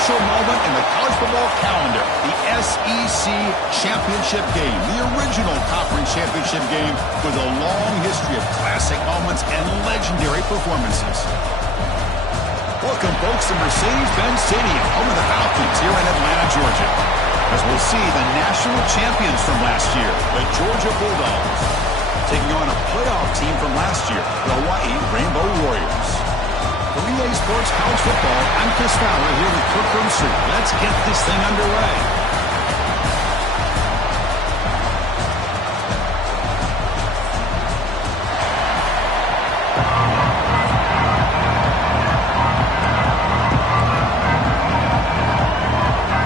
special moment in the college football calendar, the SEC Championship game, the original conference championship game with a long history of classic moments and legendary performances. Welcome, folks, to Mercedes-Benz Stadium, home of the Falcons here in Atlanta, Georgia, as we'll see the national champions from last year, the Georgia Bulldogs, taking on a playoff team from last year, the Hawaii Rainbow Warriors. For EA Sports College Football, I'm Chris Fowler here with Kirk Herbstreit. Let's get this thing underway.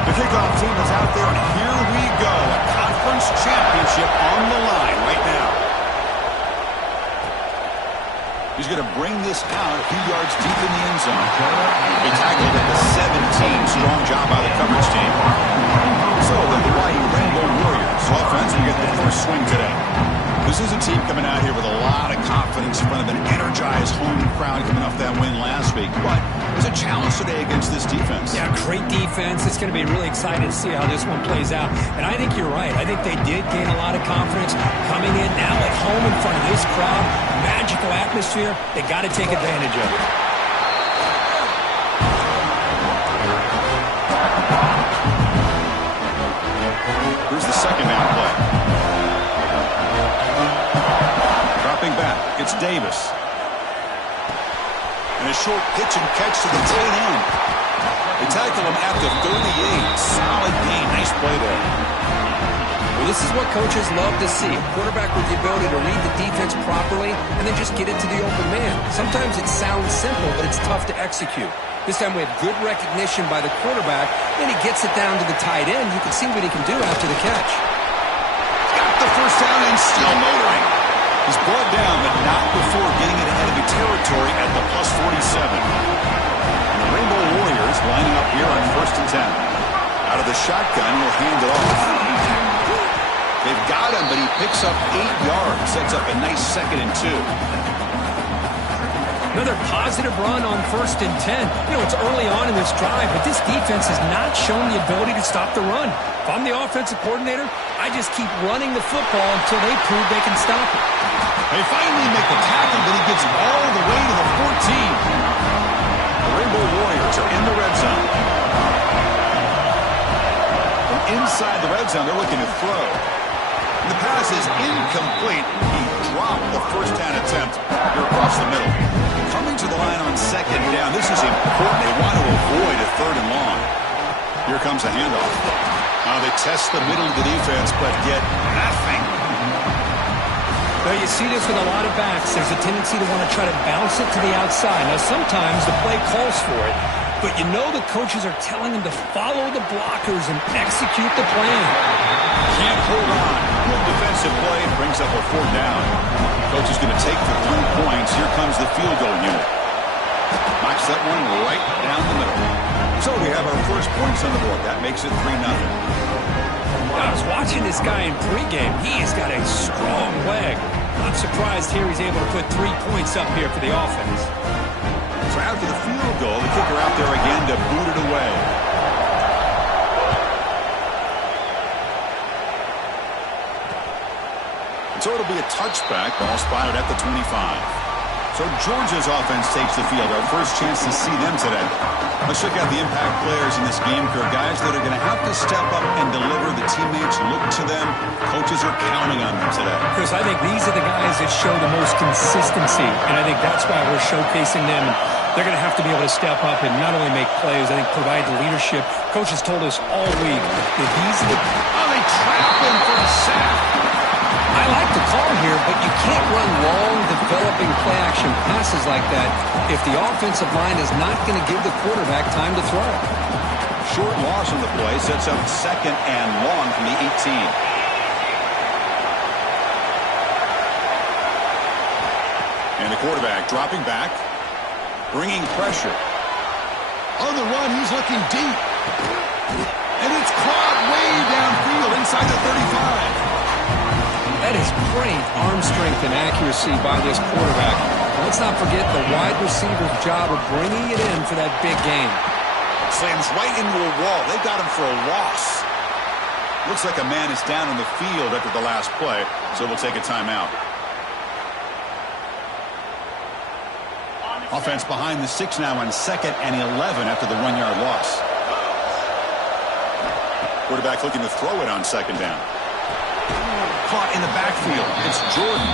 The kickoff team is out there, and here we go. A conference championship on the line right now. He's going to bring this out a few yards deep in the end zone. They tackled at the 17. Strong job by the coverage team. So the Hawaii Rainbow Warriors offense will get the first swing today. This is a team coming out here with a lot of confidence in front of an energized home crowd coming off that win last week. But there's a challenge today against this defense. Yeah, great defense. It's going to be really exciting to see how this one plays out. And I think you're right. I think they did gain a lot of confidence coming in now at home in front of this crowd. Magical atmosphere. They got to take advantage of it. Here's the second down play. Dropping back, it's Davis. And a short pitch and catch to the tight end. They tackle him at the 38. Solid gain. Nice play there. Well, this is what coaches love to see. A quarterback with the ability to read the defense properly and then just get it to the open man. Sometimes it sounds simple, but it's tough to execute. This time we have good recognition by the quarterback, and he gets it down to the tight end. You can see what he can do after the catch. Got the first down and still motoring. He's brought down, but not before getting it ahead of the territory at the plus 47. And the Rainbow Warriors lining up here on 1st and 10. Out of the shotgun, he'll hand it off. They've got him, but he picks up 8 yards. Sets up a nice 2nd and 2. Another positive run on 1st and 10. You know, it's early on in this drive, but this defense has not shown the ability to stop the run. If I'm the offensive coordinator, I just keep running the football until they prove they can stop it. They finally make the tackle, but he gets it all the way to the 14. The Rainbow Warriors are in the red zone. From inside the red zone, they're looking to throw. And the pass is incomplete. He dropped the first down attempt here across the middle. Coming to the line on 2nd down. This is important. They want to avoid a 3rd and long. Here comes a handoff. Now they test the middle of the defense, but get nothing. Well, you see this with a lot of backs. There's a tendency to want to try to bounce it to the outside. Now, sometimes the play calls for it, but you know the coaches are telling them to follow the blockers and execute the plan. Can't hold on. Good defensive play. Brings up a 4th down. Coach is going to take the 3 points. Here comes the field goal unit. Knocks that one right down the middle. So we have our first points on the board. That makes it 3-0. I was watching this guy in pregame. He has got a strong leg. Not surprised here he's able to put 3 points up here for the offense. So after the field goal, the kicker out there again to boot it away. So it'll be a touchback. Ball spotted at the 25. So Georgia's offense takes the field. Our first chance to see them today. Let's check out the impact players in this game, Kirk. Guys that are going to have to step up and deliver. The teammates look to them. Coaches are counting on them today. Chris, I think these are the guys that show the most consistency, and I think that's why we're showcasing them. And they're going to have to be able to step up and not only make plays, I think provide the leadership. Coaches told us all week that these are the... Oh, they trap him for a sack. I like the call here, but you can't run long, developing play-action passes like that if the offensive line is not going to give the quarterback time to throw. Short loss on the play sets up 2nd and long from the 18. And the quarterback dropping back, bringing pressure. On the run, he's looking deep. And it's caught way downfield inside the 35. That is great arm strength and accuracy by this quarterback. Let's not forget the wide receiver's job of bringing it in for that big game. Slams right into a wall. They got him for a loss. Looks like a man is down in the field after the last play, so we'll take a timeout. Offense behind the 6 now on 2nd and 11 after the 1-yard loss. Quarterback looking to throw it on 2nd down. Caught in the backfield. It's Jordan.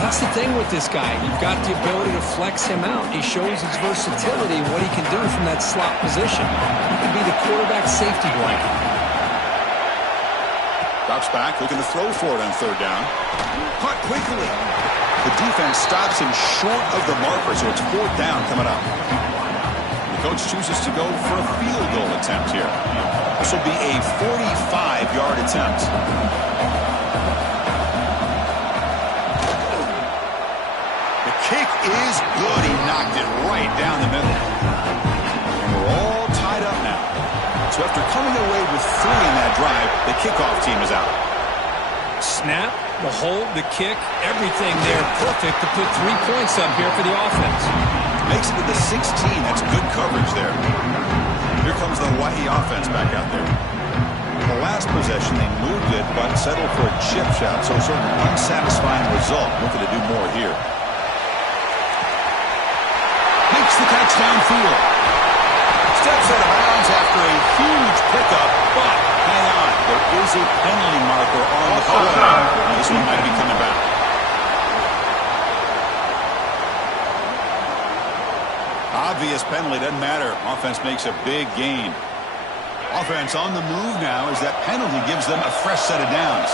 That's the thing with this guy. You've got the ability to flex him out. He shows his versatility and what he can do from that slot position. He can be the quarterback safety blanket. Drops back, looking to throw for it on 3rd down. Caught quickly. The defense stops him short of the marker, so it's 4th down coming up. The coach chooses to go for a field goal attempt here. This will be a 45-yard attempt. The kick is good. He knocked it right down the middle. And we're all tied up now. So after coming away with 3 in that drive, the kickoff team is out. Snap, the hold, the kick, everything there perfect to put 3 points up here for the offense. Makes it to the 16. That's good coverage there. Here comes the Hawaii offense back out there. The last possession, they moved it, but settled for a chip shot, so sort of an unsatisfying result. Looking to do more here. Makes the catch downfield. Steps out of bounds after a huge pickup, but hang on. There is a penalty marker on the play. This one might be coming back. Obvious penalty, doesn't matter. Offense makes a big gain. Offense on the move now as that penalty gives them a fresh set of downs.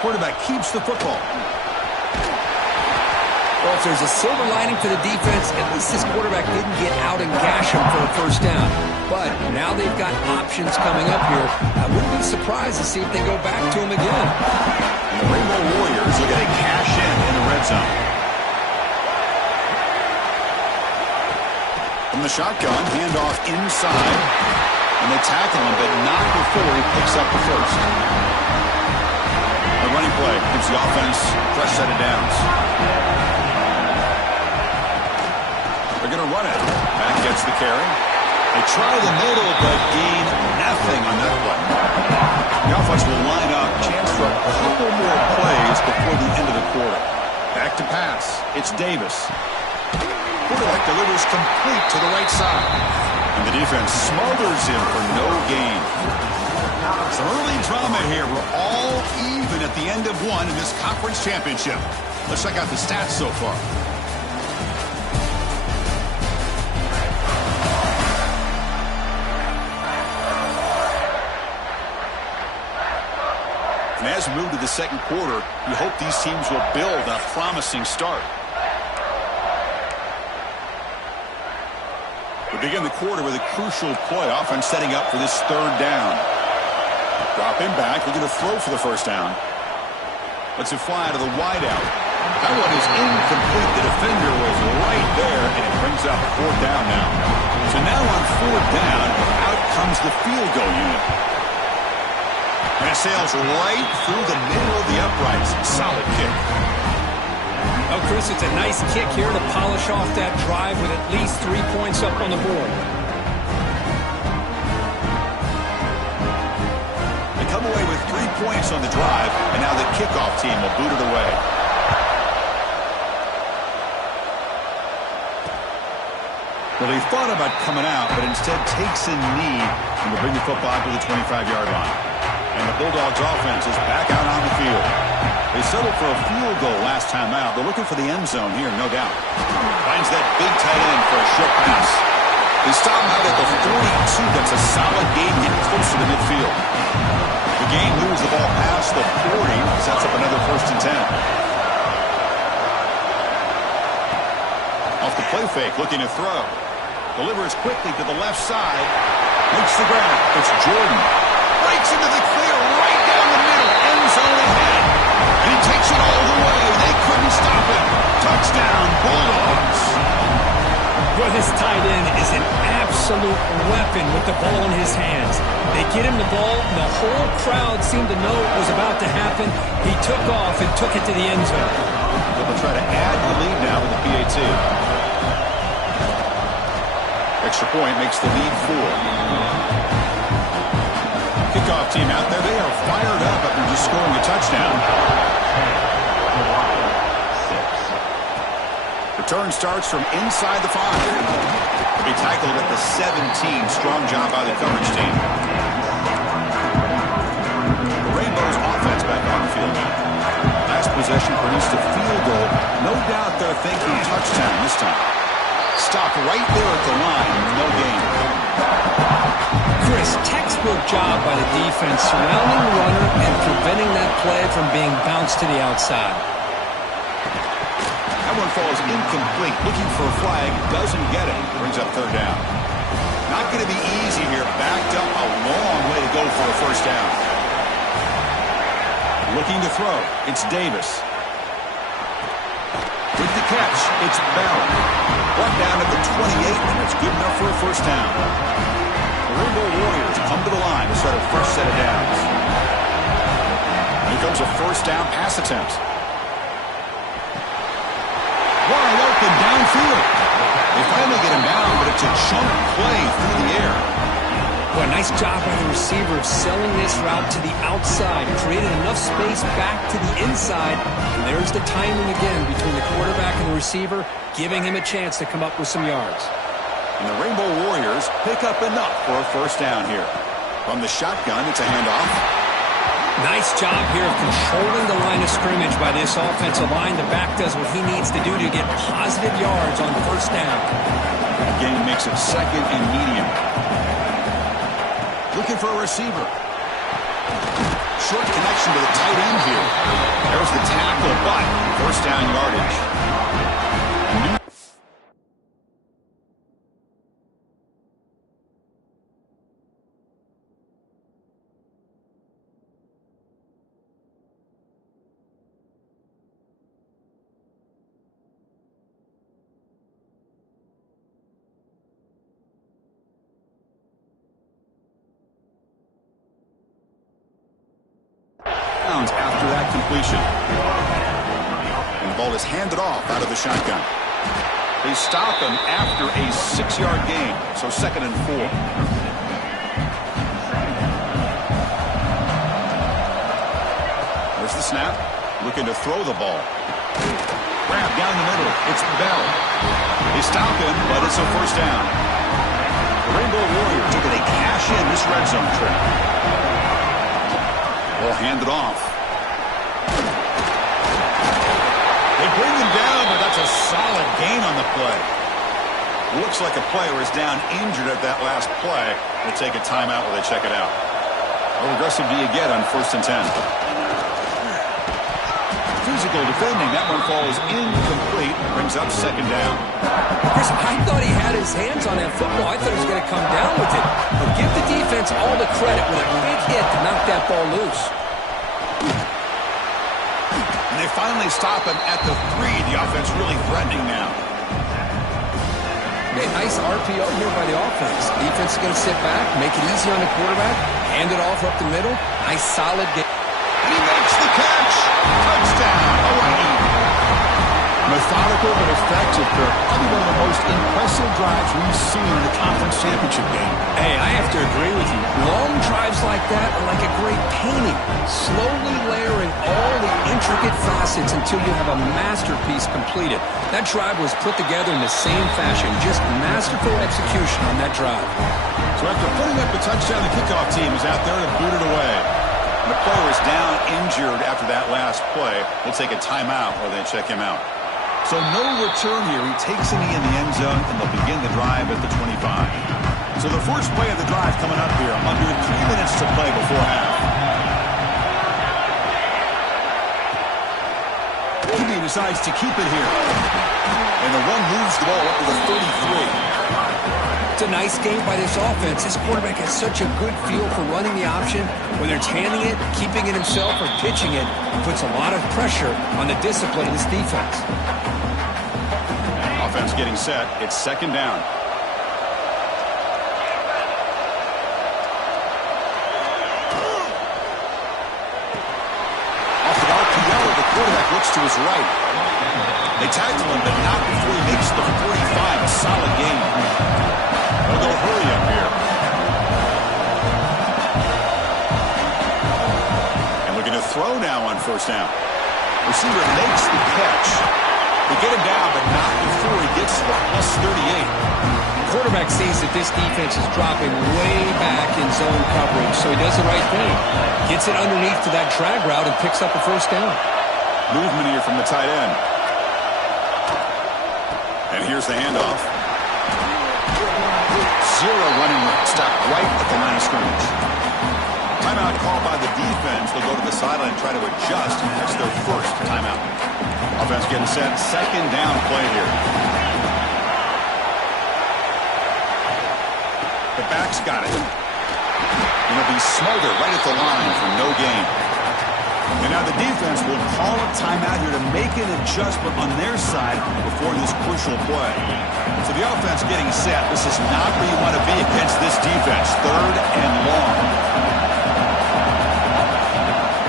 Quarterback keeps the football. Well, if there's a silver lining to the defense, at least this quarterback didn't get out and gash him for a 1st down. But now they've got options coming up here. I wouldn't be surprised to see if they go back to him again. And the Rainbow Warriors look at a cash in the red zone. From the shotgun, handoff inside. And they tackle him, but not before he picks up the 1st. The running play gives the offense a fresh set of downs. They're going to run it. Mack gets the carry. They try the middle, but gain nothing on that play. The offense will line up. Chance for a couple more plays before the end of the quarter. Back to pass. It's Davis. Quarterback delivers complete to the right side. And the defense smothers him for no gain. Some early drama here. We're all even at the end of one in this conference championship. Let's check out the stats so far. And as we move to the 2nd quarter, we hope these teams will build on a promising start. We begin the quarter with a crucial play. Offense setting up for this 3rd down. Drop him back, looking to throw for the 1st down. Lets it fly to the wideout. That one is incomplete. The defender was right there, and it brings up 4th down now. So now on 4th down, out comes the field goal unit. And it sails right through the middle of the uprights. Solid kick. Oh, Chris, it's a nice kick here to polish off that drive with at least 3 points up on the board. They come away with 3 points on the drive, and now the kickoff team will boot it away. Well, they thought about coming out, but instead takes a knee and will bring the football to the 25-yard line. And the Bulldogs offense is back out on the field. They settled for a field goal last time out. They're looking for the end zone here, no doubt. Finds that big tight end for a short pass. They stop him out at the 42. That's a solid gain getting close to the midfield. The game moves the ball past the 40. Sets up another 1st and 10. Off the play fake, looking to throw. Delivers quickly to the left side. Makes the grab. It's Jordan. Breaks into the clear right down the middle. End zone ahead. And he takes it all the way. They couldn't stop him. Touchdown, Bulldogs. Well, this tight end is an absolute weapon with the ball in his hands. They get him the ball. The whole crowd seemed to know it was about to happen. He took off and took it to the end zone. They'll try to add the lead now with the PAT. Extra point makes the lead 4. Kickoff team out there. They are fired up after just scoring a touchdown. Return starts from inside the 5. He tackled at the 17. Strong job by the coverage team. The Rainbows offense back on the field now. Last possession produced a field goal. No doubt they're thinking touchdown this time. Stop right there at the line. No gain. Chris, textbook job by the defense surrounding the runner and preventing that play from being bounced to the outside. That one falls incomplete. Looking for a flag. Doesn't get it. Brings up 3rd down. Not going to be easy here. Backed up a long way to go for a 1st down. Looking to throw. It's Davis. With the catch, it's Bell. Brought down at the 28, and it's good enough for a 1st down. The Rainbow Warriors come to the line to start a fresh set of downs. Here comes a 1st down pass attempt. Wide open downfield. They finally get him down, but it's a chunk play through the air. Well, nice job by the receiver of selling this route to the outside. Created enough space back to the inside. And there's the timing again between the quarterback and the receiver, giving him a chance to come up with some yards. And the Rainbow Warriors pick up enough for a 1st down here. From the shotgun, it's a handoff. Nice job here of controlling the line of scrimmage by this offensive line. The back does what he needs to do to get positive yards on 1st down. The game makes it 2nd and medium. Looking for a receiver. Short connection to the tight end here. There's the tackle, but 1st down yardage. After that completion. And the ball is handed off out of the shotgun. They stop him after a 6-yard gain, so 2nd and 4. There's the snap. Looking to throw the ball. Grab down the middle. It's Bell. They stop him, but it's a 1st down. The Rainbow Warriors are going to cash in this red zone trip. Ball handed off. They bring him down, but that's a solid gain on the play. Looks like a player is down injured at that last play. They take a timeout while they check it out. How aggressive do you get on 1st and 10? Physical defending. That one falls incomplete. Brings up 2nd down. Chris, I thought he had his hands on that football. I thought he was going to come down with it. But give the defense all the credit with a big hit to knock that ball loose. And they finally stop him at the 3. The offense really threatening now. Okay, nice RPO here by the offense. Defense is going to sit back, make it easy on the quarterback, hand it off up the middle. Nice solid game. And he makes the catch. Touchdown, Hawaii. Methodical but effective, Kirk. Probably one of the most impressive drives we've seen in the conference championship game. Hey, I have to agree with you. Long drives like that are like a great painting. Slowly layering all the intricate facets until you have a masterpiece completed. That drive was put together in the same fashion. Just masterful execution on that drive. So after putting up the touchdown, the kickoff team is out there to boot it away. The player is down injured after that last play. We'll take a timeout while they check him out. So no return here. He takes a knee in the end zone, and they'll begin the drive at the 25. So the first play of the drive coming up here. Under 3 minutes to play before half. He decides to keep it here. And the run moves the ball up to the 33. It's a nice game by this offense. This quarterback has such a good feel for running the option. Whether it's handing it, keeping it himself, or pitching it, it puts a lot of pressure on the discipline of this defense. Offense getting set. It's 2nd down. Off the RPO, the quarterback looks to his right. They tackle him, but not before he makes the 45. A solid game. They'll go hurry up here. And looking to throw now on first down. Receiver makes the catch. They get him down, but not before he gets to the plus 38. Quarterback sees that this defense is dropping way back in zone coverage, so he does the right thing. Gets it underneath to that drag route and picks up a first down. Movement here from the tight end. And here's the handoff. Zero running room. Stopped right at the line of scrimmage. Timeout called by the defense. They'll go to the sideline and try to adjust. That's their first timeout. Offense getting set. Second down play here. The back's got it. And it'll be Smolder right at the line for no gain. And now the defense will call a timeout here to make an adjustment on their side before this crucial play. So the offense getting set. This is not where you want to be against this defense. Third and long.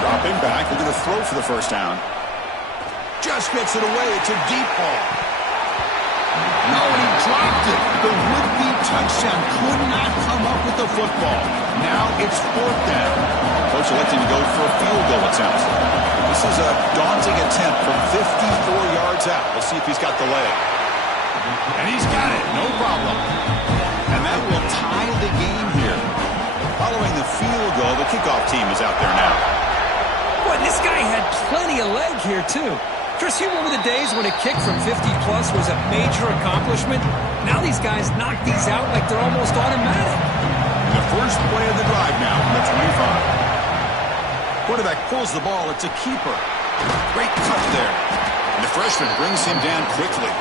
Dropping back. They're going to throw for the first down. Just gets it away. It's a deep ball. No, he dropped it. The would-be touchdown could not come up with the football. Now it's fourth down. Coach electing to go for a field goal attempt. This is a daunting attempt from 54 yards out. We'll see if he's got the leg. And he's got it. No problem. And that will tie the game here. Following the field goal, the kickoff team is out there now. Boy, this guy had plenty of leg here, too. Chris, you remember the days when a kick from 50-plus was a major accomplishment? Now these guys knock these out like they're almost automatic. The first play of the drive now from the 25. Quarterback pulls the ball. It's a keeper. Great cut there. And the freshman brings him down quickly.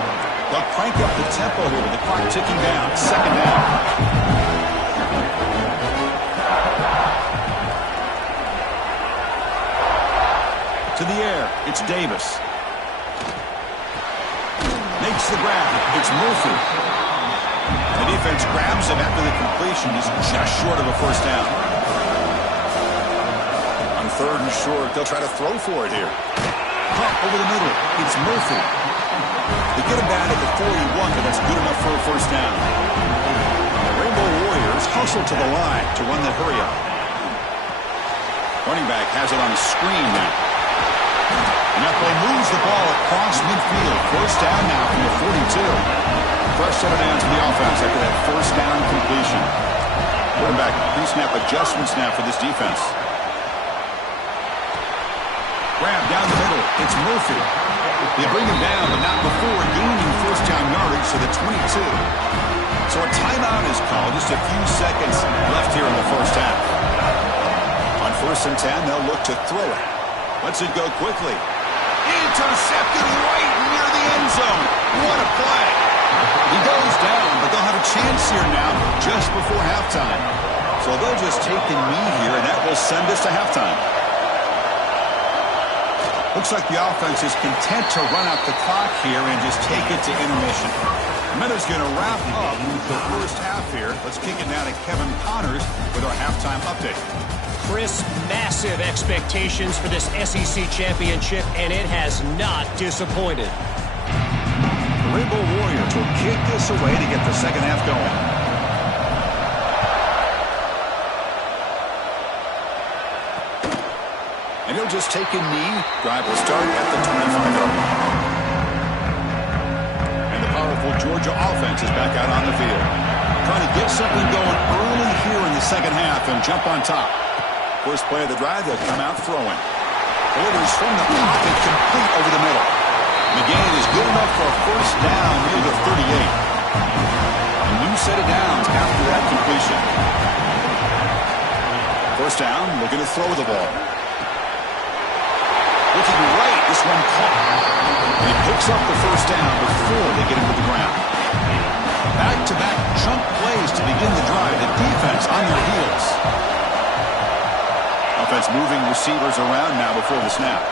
They'll crank up the tempo here with the clock ticking down. Second down. To the air. It's Davis. Makes the grab. It's Murphy. The defense grabs him after the completion. He's just short of a first down. On third and short, they'll try to throw for it here. Pump over the middle. It's Murphy. They get him down at the 41, but that's good enough for a first down. And the Rainbow Warriors hustle to the line to run the hurry up. Running back has it on the screen now. And that play moves the ball across midfield. First down now from the 42. Fresh set of downs for the offense after that first down completion. Quarterback pre-snap adjustments now for this defense. Grab down the middle. It's Murphy. They bring him down, but not before gaining first down yardage to the 22. So a timeout is called. Just a few seconds left here in the first half. On first and 10, they'll look to throw it. Lets it go quickly. Intercepted right near the end zone. What a play. He goes down, but they'll have a chance here now just before halftime. So they'll just take the knee here, and that will send us to halftime. Looks like the offense is content to run out the clock here and just take it to intermission. Minutes going to wrap up the first half here. Let's kick it now to Kevin Connors with our halftime update. Chris, massive expectations for this SEC championship, and it has not disappointed. The Rainbow Warriors will kick this away to get the second half going. And he'll just take a knee. Drive will start at the 25-yard line. And the powerful Georgia offense is back out on the field. Trying to get something going early here in the second half and jump on top. First play of the drive, they'll come out throwing. Delivers from the pocket, complete over the middle. McGinn is good enough for a first down near the 38. A new set of downs after that completion. First down, looking to throw the ball. Looking right, this one caught. And he picks up the first down before they get him to the ground. Back-to-back chunk plays to begin the drive. The defense on their heels. Offense moving receivers around now before the snap.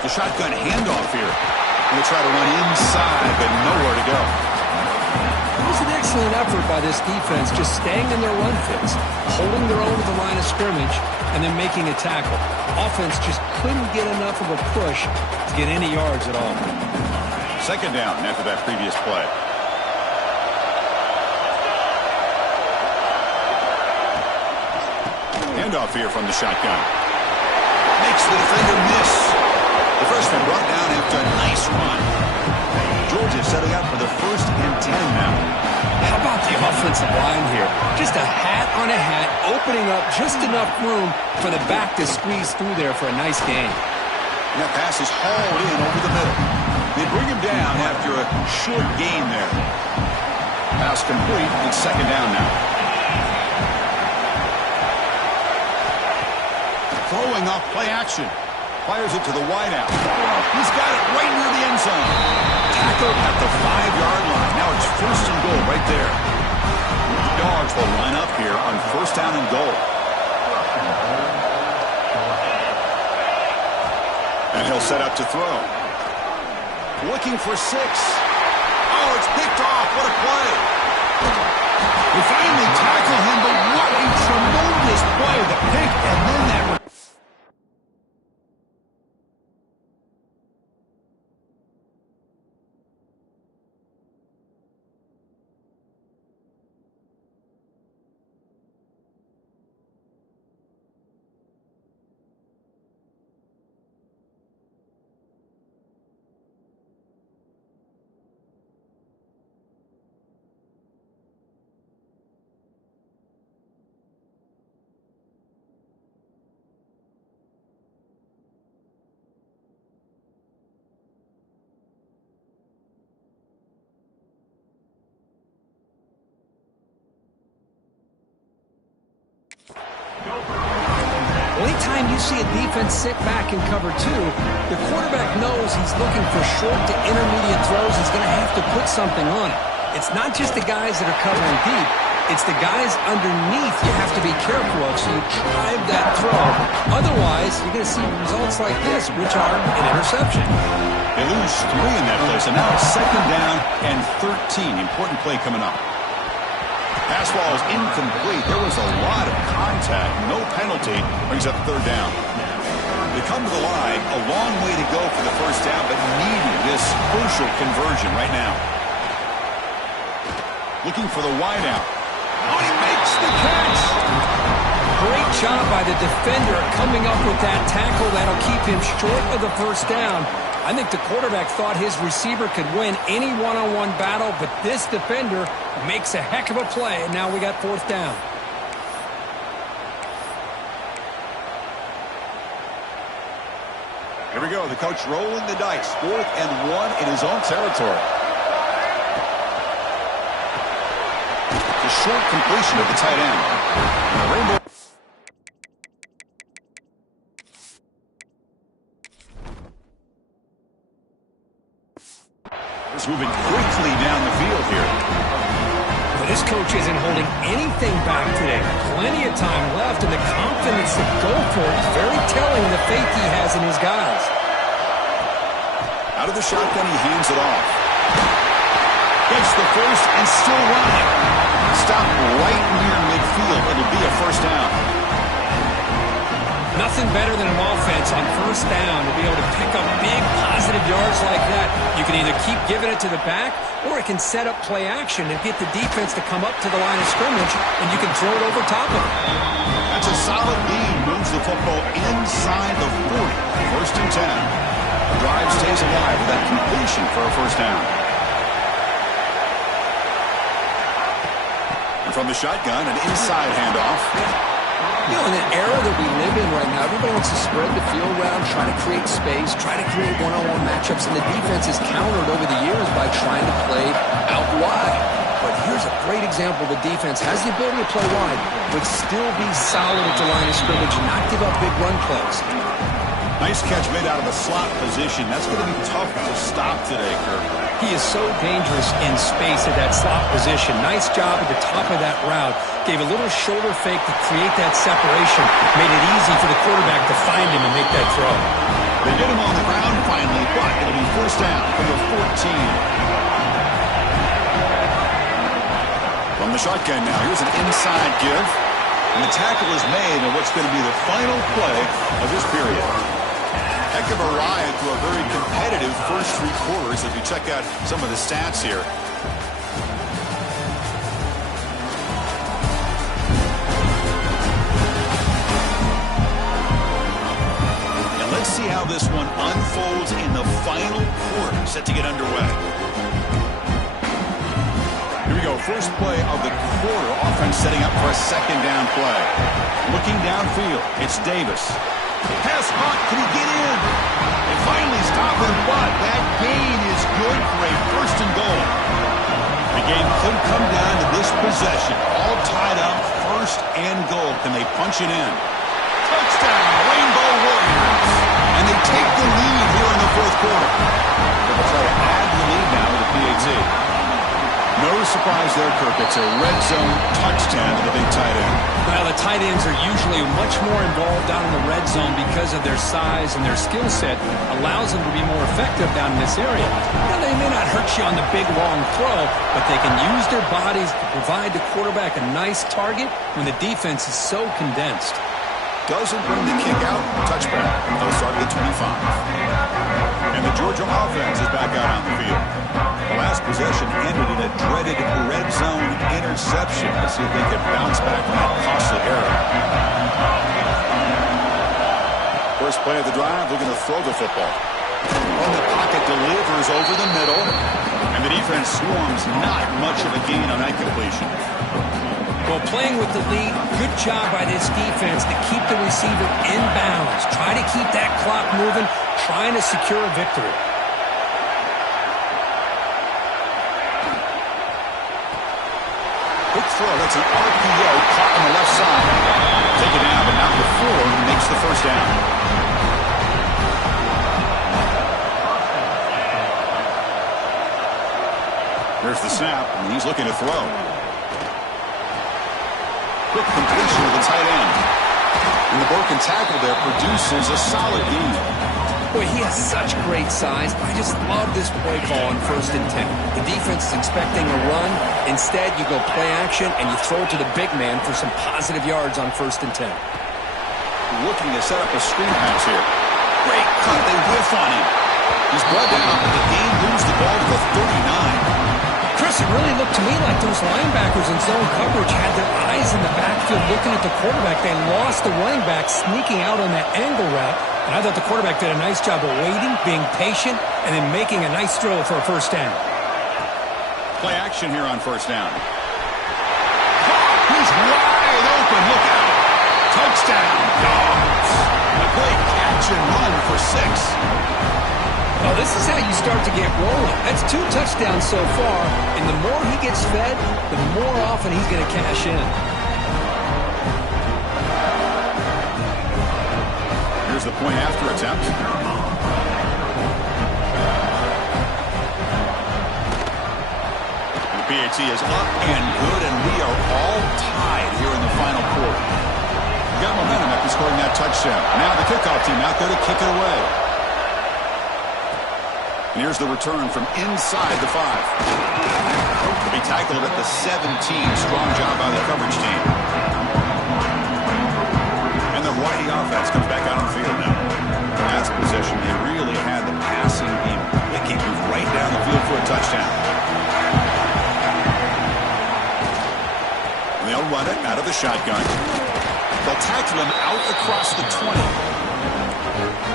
The shotgun handoff here. Going to try to run inside, but nowhere to go. It was an excellent effort by this defense, just staying in their run fits, holding their own at the line of scrimmage, and then making a tackle. Offense just couldn't get enough of a push to get any yards at all. Second down after that previous play. Handoff here from the shotgun. Makes the defender miss. The freshman brought down after a nice run. Georgia setting up for the 1st and 10 now. How about the offensive line here? Just a hat on a hat, opening up just enough room for the back to squeeze through there for a nice gain. And that pass is hauled in over the middle. They bring him down after a short gain there. Pass complete. It's 2nd down now. Throwing off play action. Fires it to the wideout. He's got it right near the end zone. Tackled at the 5-yard line. Now it's 1st and goal right there. The Dogs will line up here on 1st down and goal. And he'll set up to throw. Looking for 6. Oh, it's picked off. What a play. They finally tackle him, but what a tremendous play. The pick and then that. Anytime you see a defense sit back and cover 2, the quarterback knows he's looking for short to intermediate throws. He's going to have to put something on it. It's not just the guys that are covering deep. It's the guys underneath you have to be careful of, so you drive that throw. Otherwise, you're going to see results like this, which are an interception. They lose 3 in that play, so now it's 2nd down and 13. Important play coming up. Pass ball is incomplete. There was a lot of contact. No penalty. Brings up 3rd down. They come to the line. A long way to go for the 1st down, but needing this crucial conversion right now. Looking for the wideout. Oh, he makes the catch. Great job by the defender coming up with that tackle. That'll keep him short of the 1st down. I think the quarterback thought his receiver could win any one-on-one battle, but this defender makes a heck of a play, and now we got 4th down. Here we go. The coach rolling the dice. 4th and 1 in his own territory. The short completion of the tight end. And the Rainbow. It's moving quickly down the field here. Well, this coach isn't holding anything back today. Plenty of time left, and the confidence to go for it is very telling the faith he has in his guys. Out of the shotgun, he hands it off. Gets the 1st and still running. Stop right near midfield. It'll be a 1st down. Nothing better than an offense on 1st down to be able to pick up big positive yards like that. You can either keep giving it to the back, or it can set up play action and get the defense to come up to the line of scrimmage, and you can throw it over top of it. That's a solid lead. Moves the football inside the 40. 1st and 10. The drive stays alive with that completion for a 1st down. And from the shotgun, an inside handoff. You know, in an era that we live in right now, everybody wants to spread the field around, try to create space, try to create one-on-one matchups, and the defense is countered over the years by trying to play out wide. But here's a great example. The defense has the ability to play wide, but still be solid at the line of scrimmage and not give up big run plays. Nice catch made out of the slot position. That's going to be tough to stop today, Kirk. He is so dangerous in space at that slot position. Nice job at the top of that route. Gave a little shoulder fake to create that separation. Made it easy for the quarterback to find him and make that throw. They get him on the ground finally, but it'll be 1st down from the 14. From the shotgun now, here's an inside give. And the tackle is made on what's going to be the final play of this period. Heck of a ride through a very competitive first 3 quarters as we check out some of the stats here. this one unfolds in the final quarter, set to get underway. Here we go, first play of the quarter. Offense setting up for a second down play. Looking downfield, it's Davis. Pass caught, can he get in? They finally stop him, but that gain is good for a first and goal. The game could come down to this possession. All tied up, first and goal. Can they punch it in? Touchdown, Rainbow Warriors. And they take the lead here in the fourth quarter. They'll try to add the lead now with the PAT. No surprise there, Kirk. It's a red zone touchdown to the big tight end. Well, the tight ends are usually much more involved down in the red zone because of their size and their skill set allows them to be more effective down in this area. Now, they may not hurt you on the big, long throw, but they can use their bodies to provide the quarterback a nice target when the defense is so condensed. Doesn't bring the kick out. Touchback. They'll start at the 25. And the Georgia offense is back out on the field. The last possession ended in a dreaded red zone interception. Let's see if they can bounce back from that costly error. First play of the drive, looking to throw the football. On the pocket, delivers over the middle. And the defense swarms, not much of a gain on that completion. Well, playing with the lead, good job by this defense to keep the receiver in bounds. Try to keep that clock moving, trying to secure a victory. Quick throw, that's an RPO caught on the left side. Take it down, but not before he makes the first down. There's the snap, and he's looking to throw. Quick completion of the tight end. And the broken tackle there produces a solid gain. Boy, he has such great size. I just love this play call on 1st and 10. The defense is expecting a run. Instead, you go play action, and you throw it to the big man for some positive yards on 1st and 10. Looking to set up a screen pass here. Great cut. They whiff on him. He's brought down, but the game moves the ball to the 39. Chris, it really looked to me like those linebackers in zone coverage had their eyes in the backfield looking at the quarterback. They lost the running back sneaking out on that angle route. And I thought the quarterback did a nice job of waiting, being patient, and then making a nice throw for a first down. Play action here on first down. He's wide open. Look out. Touchdown, Dogs. A great catch and run for 6. Well, this is how you start to get rolling. That's 2 touchdowns so far, and the more he gets fed, the more often he's going to cash in. Here's the point after attempt. The PAT is up and good, and we are all tied here in the final quarter. We got momentum after scoring that touchdown. Now the kickoff team out there to kick it away. And here's the return from inside the 5. He'll be tackled at the 17. Strong job by the coverage team. And the Hawaii offense comes back out on the field now. Last possession, they really had the passing game. They can't move right down the field for a touchdown. And they'll run it out of the shotgun. They'll tackle him out across the 20.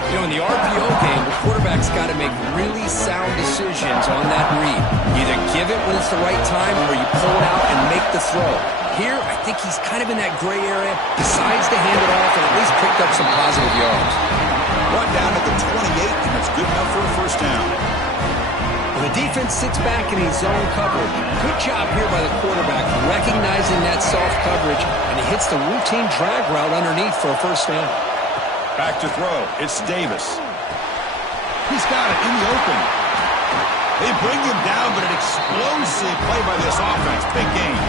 You know, in the RPO game, the quarterback's got to make really sound decisions on that read. Either give it when it's the right time or you pull it out and make the throw. Here, I think he's kind of in that gray area, decides to hand it off and at least picked up some positive yards. Brought down at the 28, and that's good enough for a first down. Well, the defense sits back in his zone coverage. Good job here by the quarterback, recognizing that soft coverage, and he hits the routine drag route underneath for a first down. Back to throw. It's Davis. He's got it in the open. They bring him down, but an explosive play by this offense. Big gain.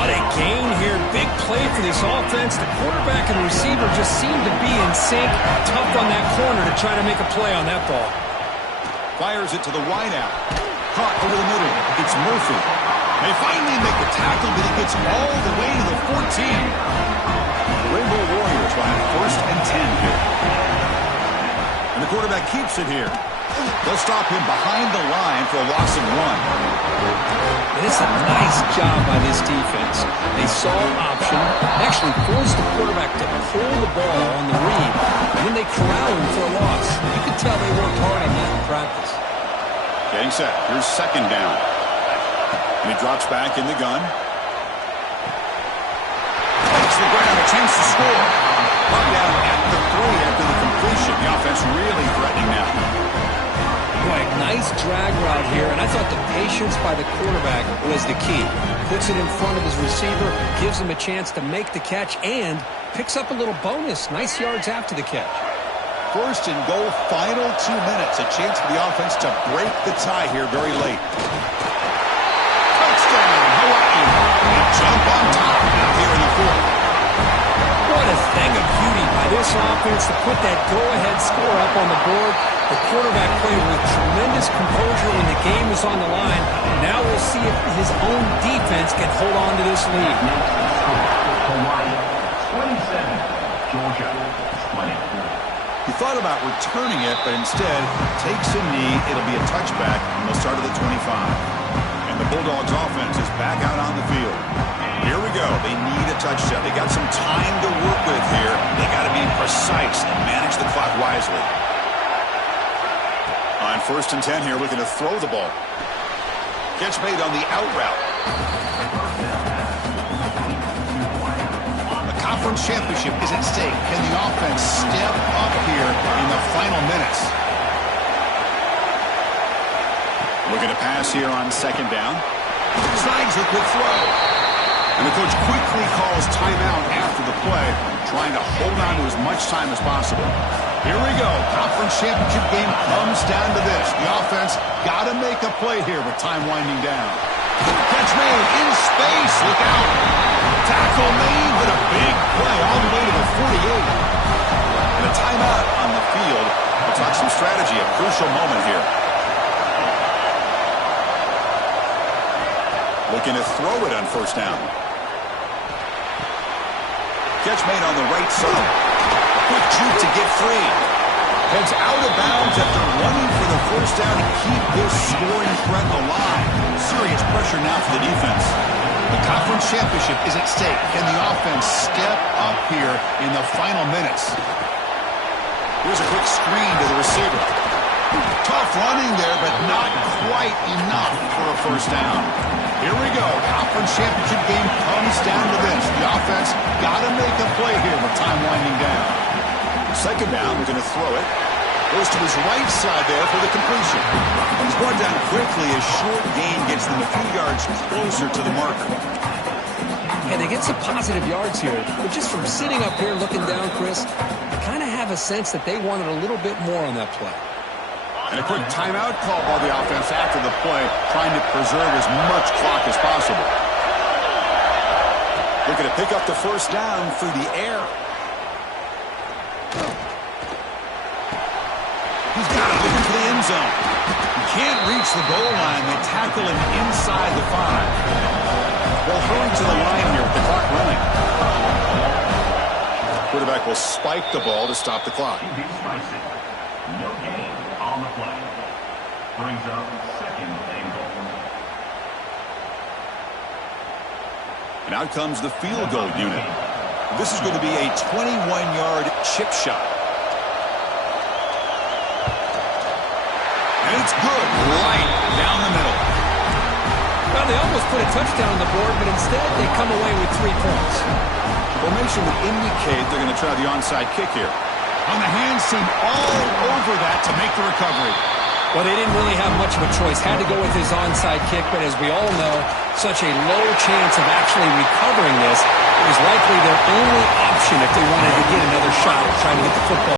What a gain here. Big play for this offense. The quarterback and receiver just seem to be in sync. Tough on that corner to try to make a play on that ball. Fires it to the wideout. Caught over the middle. It's Murphy. They finally make the tackle, but he gets all the way to the 14. Rainbow Warriors will have 1st and 10 here. And the quarterback keeps it here. They'll stop him behind the line for a loss of 1. And it's a nice job by this defense. They saw option, actually forced the quarterback to pull the ball on the read, and then they corral him for a loss. You can tell they worked hard on that in practice. Getting set. Here's second down. And he drops back in the gun. Takes the ground, a chance to score. Brought down at the 3 after the completion. The offense really threatening now. Right, nice drag route here, and I thought the patience by the quarterback was the key. Puts it in front of his receiver, gives him a chance to make the catch, and picks up a little bonus. Nice yards after the catch. First and goal, final 2 minutes. A chance for the offense to break the tie here very late. Touchdown, Hawaii. And jump on top now here in the fourth. What a thing of beauty by this offense to put that go-ahead score up on the board. The quarterback played with tremendous composure when the game was on the line. Now we'll see if his own defense can hold on to this lead. Hawaii, 27, Georgia, 24. He thought about returning it, but instead takes a knee. It'll be a touchback, and they'll start at the 25. And the Bulldogs offense is back out on the field. Here we go. They need a touchdown. They got some time to work with here. They got to be precise and manage the clock wisely. On first and 10 here, looking to throw the ball. Catch made on the out route. The conference championship is at stake. Can the offense step up here in the final minutes? Looking to pass here on second down. Snags a quick throw. And the coach quickly calls timeout after the play, trying to hold on to as much time as possible. Here we go. Conference championship game comes down to this. The offense got to make a play here with time winding down. Catch made in space. Look out. Tackle made, but a big play all the way to the 48. And a timeout on the field. We'll talk some strategy, a crucial moment here. Looking to throw it on first down. Catch made on the right side. Quick juke to get free. Heads out of bounds after running for the first down to keep this scoring threat alive. Serious pressure now for the defense. The conference championship is at stake. Can the offense step up here in the final minutes? Here's a quick screen to the receiver. Tough running there, but not quite enough for a first down. Here we go. Conference championship game comes down to this. The offense got to make a play here with time winding down. Second down, we're going to throw it. Goes to his right side there for the completion. He's going down quickly as short gain gets them a few yards closer to the marker. Yeah, they get some positive yards here. But just from sitting up here looking down, Chris, I kind of have a sense that they wanted a little bit more on that play. And a quick timeout call by the offense after the play, trying to preserve as much clock as possible. Looking to pick up the first down through the air. He's got it, looking for the end zone. He can't reach the goal line. They tackle him inside the 5. They'll hurry to the line here with the clock running. Quarterback will spike the ball to stop the clock. No gain on the play. Brings up second and goal. And out comes the field goal unit. This is going to be a 21-yard chip shot. And it's good, right down the middle. Well, they almost put a touchdown on the board, but instead they come away with 3 points. Formation would indicate they're going to try the onside kick here. On the hands team all over that to make the recovery. Well, they didn't really have much of a choice. Had to go with his onside kick, but as we all know, such a low chance of actually recovering this. It was likely their only option if they wanted to get another shot at trying to get the football.